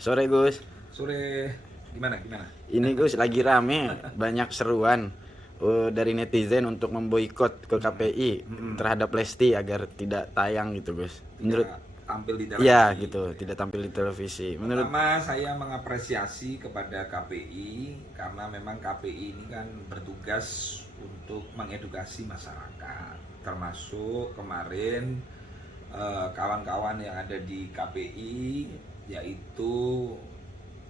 Sore Gus, Sore, gimana? ini Gus lagi rame banyak seruan dari netizen untuk memboikot ke KPI terhadap Lesti agar tidak tayang gitu Gus. Menurut Tidak tampil di ya televisi gitu, gitu ya. tidak tampil di televisi. Menurut Pertama, saya mengapresiasi kepada KPI karena memang KPI ini kan bertugas untuk mengedukasi masyarakat. Termasuk kemarin kawan-kawan yang ada di KPI yaitu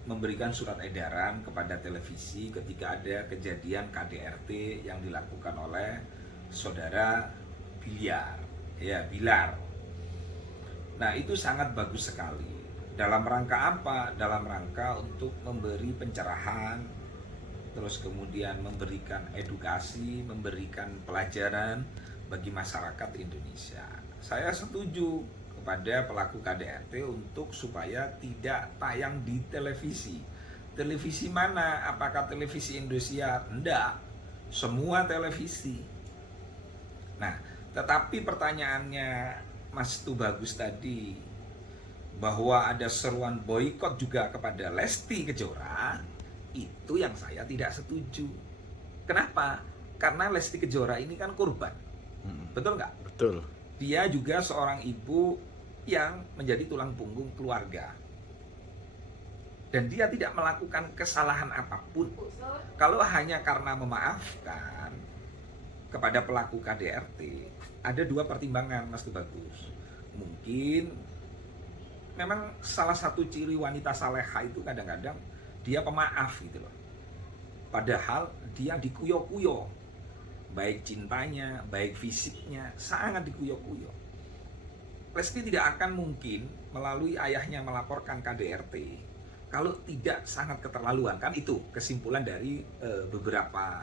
memberikan surat edaran kepada televisi ketika ada kejadian KDRT yang dilakukan oleh saudara Bilar. Nah, itu sangat bagus sekali. Dalam rangka apa? Dalam rangka untuk memberi pencerahan, terus kemudian memberikan edukasi, memberikan pelajaran bagi masyarakat Indonesia. Saya setuju kepada pelaku KDRT untuk supaya tidak tayang di televisi. Televisi mana? Apakah televisi Indosiar? Enggak. Semua televisi. Nah, tetapi pertanyaannya Mas Tubagus tadi bahwa ada seruan boikot juga kepada Lesti Kejora, itu yang saya tidak setuju. Kenapa? Karena Lesti Kejora ini kan korban. Betul nggak? betul. Dia juga seorang ibu yang menjadi tulang punggung keluarga. Dan dia tidak melakukan kesalahan apapun. Kalau hanya karena memaafkan kepada pelaku KDRT, ada dua pertimbangan Mas Tubagus. Mungkin memang salah satu ciri wanita saleha itu kadang-kadang dia pemaaf gitu loh. Padahal dia dikuyo-kuyo, baik cintanya, baik fisiknya, sangat dikuyo-kuyo. Lesti tidak akan mungkin melalui ayahnya melaporkan KDRT kalau tidak sangat keterlaluan. Kan itu kesimpulan dari beberapa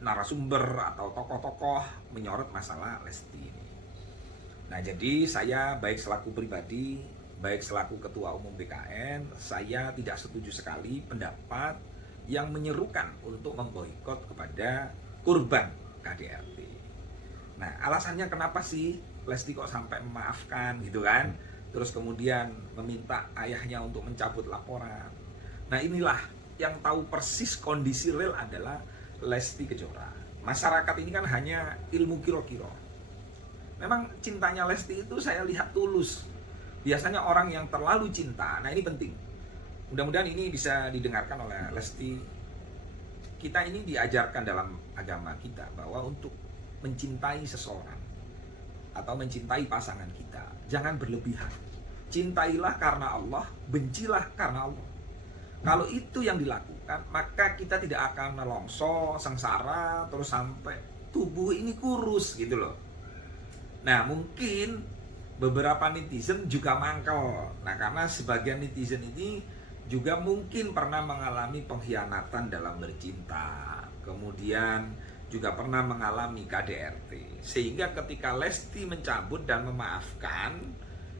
narasumber atau tokoh-tokoh menyorot masalah Lesti ini. Nah, jadi saya baik selaku pribadi, baik selaku ketua umum BKN, saya tidak setuju sekali pendapat yang menyerukan untuk memboikot kepada korban KDRT. Nah, alasannya kenapa sih Lesti kok sampai memaafkan gitu kan? Terus kemudian meminta ayahnya untuk mencabut laporan. Nah, inilah yang tahu persis kondisi real adalah Lesti Kejora. Masyarakat ini kan hanya ilmu kiro-kiro. Memang cintanya Lesti itu saya lihat tulus. Biasanya orang yang terlalu cinta, nah ini penting. Mudah-mudahan ini bisa didengarkan oleh Lesti. Kita ini diajarkan dalam agama kita bahwa untuk mencintai seseorang atau mencintai pasangan kita, jangan berlebihan. Cintailah karena Allah, bencilah karena Allah. Kalau itu yang dilakukan, maka kita tidak akan melongso, sengsara, terus sampai tubuh ini kurus gitu loh. Nah, mungkin beberapa netizen juga mangkel. Nah, karena sebagian netizen ini juga mungkin pernah mengalami pengkhianatan dalam bercinta. Kemudian juga pernah mengalami KDRT. Sehingga ketika Lesti mencabut dan memaafkan,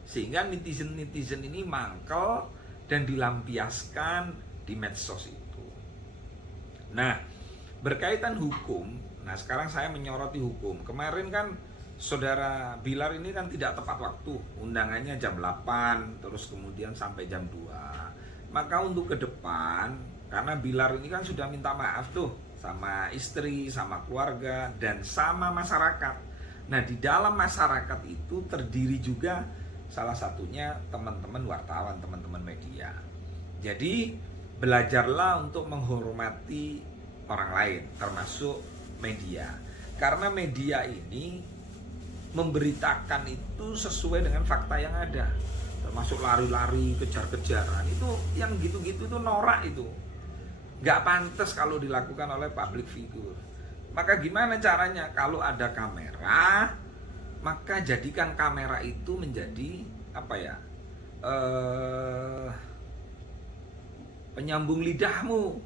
sehingga netizen-netizen ini mangkel dan dilampiaskan di medsos itu. Nah, berkaitan hukum, nah sekarang saya menyoroti hukum. Kemarin kan saudara Bilar ini kan tidak tepat waktu, undangannya jam 8, terus kemudian sampai jam 2. Maka untuk ke depan, karena Bilar ini kan sudah minta maaf tuh sama istri, sama keluarga, dan sama masyarakat. Nah, di dalam masyarakat itu terdiri juga salah satunya teman-teman wartawan, teman-teman media. Jadi, belajarlah untuk menghormati orang lain, termasuk media. Karena media ini memberitakan itu sesuai dengan fakta yang ada, termasuk lari-lari, kejar-kejaran. Itu yang gitu-gitu itu norak itu. Nggak pantas kalau dilakukan oleh public figure. Maka gimana caranya? Kalau ada kamera, maka jadikan kamera itu menjadi penyambung lidahmu.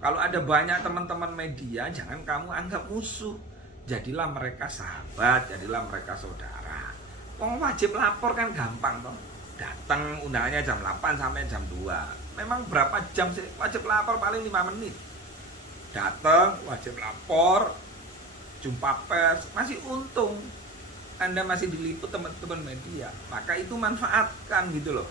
Kalau ada banyak teman-teman media, jangan kamu anggap musuh. Jadilah mereka sahabat, jadilah mereka saudara. Wajib lapor kan gampang toh. Datang undangannya jam 8 sampai jam 2. Memang berapa jam sih? Wajib lapor paling 5 menit. Datang, wajib lapor, jumpa pers, masih untung. Anda masih diliput teman-teman media, maka itu manfaatkan gitu loh.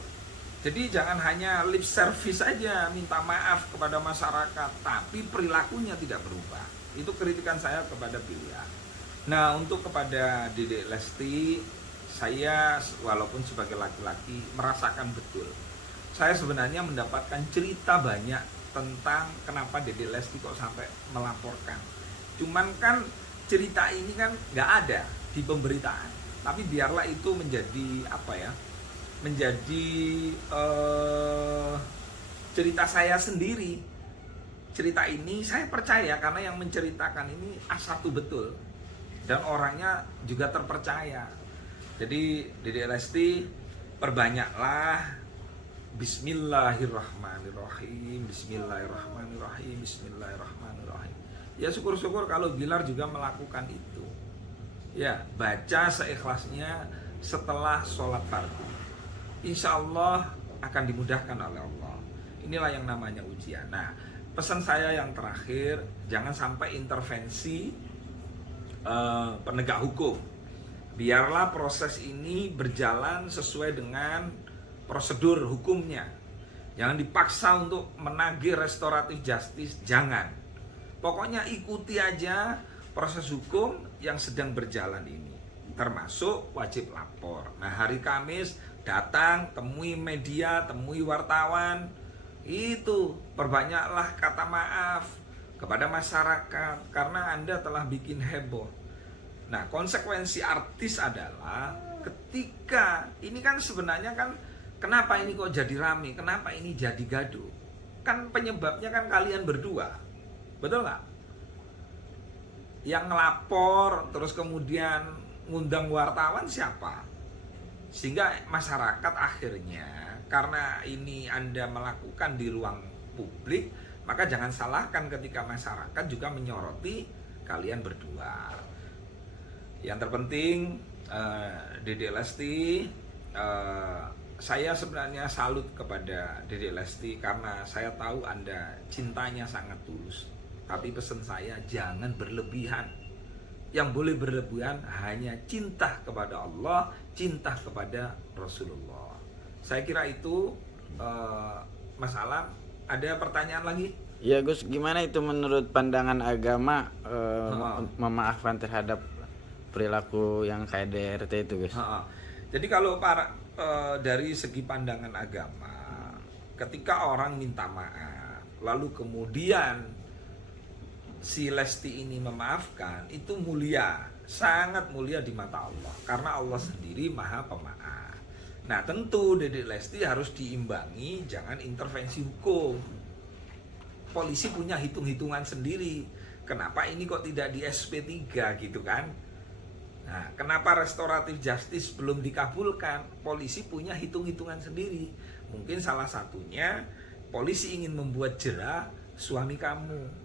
Jadi jangan hanya lip service saja minta maaf kepada masyarakat, tapi perilakunya tidak berubah. Itu kritikan saya kepada Bilya. Nah, untuk kepada Dedek Lesti, saya walaupun sebagai laki-laki merasakan betul. Saya sebenarnya mendapatkan cerita banyak tentang kenapa Dedek Lesti kok sampai melaporkan. Cuman kan cerita ini kan nggak ada di pemberitaan. Tapi biarlah itu menjadi apa ya? Menjadi cerita saya sendiri. Cerita ini saya percaya karena yang menceritakan ini A1 betul dan orangnya juga terpercaya. Jadi Dedek Lesti, perbanyaklah Bismillahirrahmanirrahim, Bismillahirrahmanirrahim, Bismillahirrahmanirrahim. Ya syukur-syukur kalau Bilar juga melakukan itu. Ya, baca seikhlasnya setelah sholat fardu. Insya Allah akan dimudahkan oleh Allah. Inilah yang namanya ujian. Nah, pesan saya yang terakhir, jangan sampai intervensi penegak hukum. Biarlah proses ini berjalan sesuai dengan prosedur hukumnya. Jangan dipaksa untuk menagih restoratif justice, jangan. Pokoknya ikuti aja proses hukum yang sedang berjalan ini. Termasuk wajib lapor. Nah, hari Kamis datang, temui media, temui wartawan. Itu perbanyaklah kata maaf kepada masyarakat karena Anda telah bikin heboh. Nah, konsekuensi artis adalah ketika ini kan sebenarnya kan kenapa ini kok jadi rame, kenapa ini jadi gaduh? Kan penyebabnya kan kalian berdua. Betul nggak? Yang ngelapor terus kemudian ngundang wartawan siapa? Sehingga masyarakat akhirnya karena ini Anda melakukan di ruang publik, maka jangan salahkan ketika masyarakat juga menyoroti kalian berdua. Yang terpenting Dedek Lesti, saya sebenarnya salut kepada Dedek Lesti karena saya tahu Anda cintanya sangat tulus. Tapi pesan saya jangan berlebihan. Yang boleh berlebihan hanya cinta kepada Allah, cinta kepada Rasulullah. Saya kira itu Mas Alam. Ada pertanyaan lagi? Ya Gus, gimana itu menurut pandangan agama memaafkan terhadap perilaku yang KDRT itu Gus? Jadi kalau dari segi pandangan agama, ketika orang minta maaf, lalu kemudian si Lesti ini memaafkan, itu mulia, sangat mulia di mata Allah. Karena Allah sendiri maha pemaaf. Nah tentu Dedek Lesti harus diimbangi, jangan intervensi hukum. Polisi punya hitung-hitungan sendiri. Kenapa ini kok tidak di SP3 gitu kan? Nah, kenapa restoratif justice belum dikabulkan? Polisi punya hitung-hitungan sendiri. Mungkin salah satunya polisi ingin membuat jera suami kamu.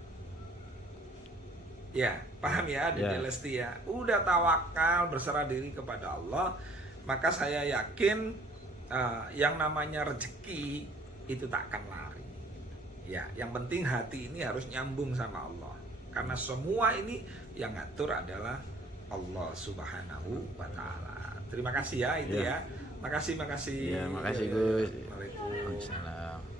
Ya, paham ya Dedek Lesti ya. Udah tawakal, berserah diri kepada Allah, maka saya yakin yang namanya rezeki itu tak akan lari. Ya, yang penting hati ini harus nyambung sama Allah. Karena semua ini yang ngatur adalah Allah Subhanahu wa taala. Terima kasih ya itu ya. Makasih. Ya, makasih Gus. Waalaikumsalam. Waalaikumsalam.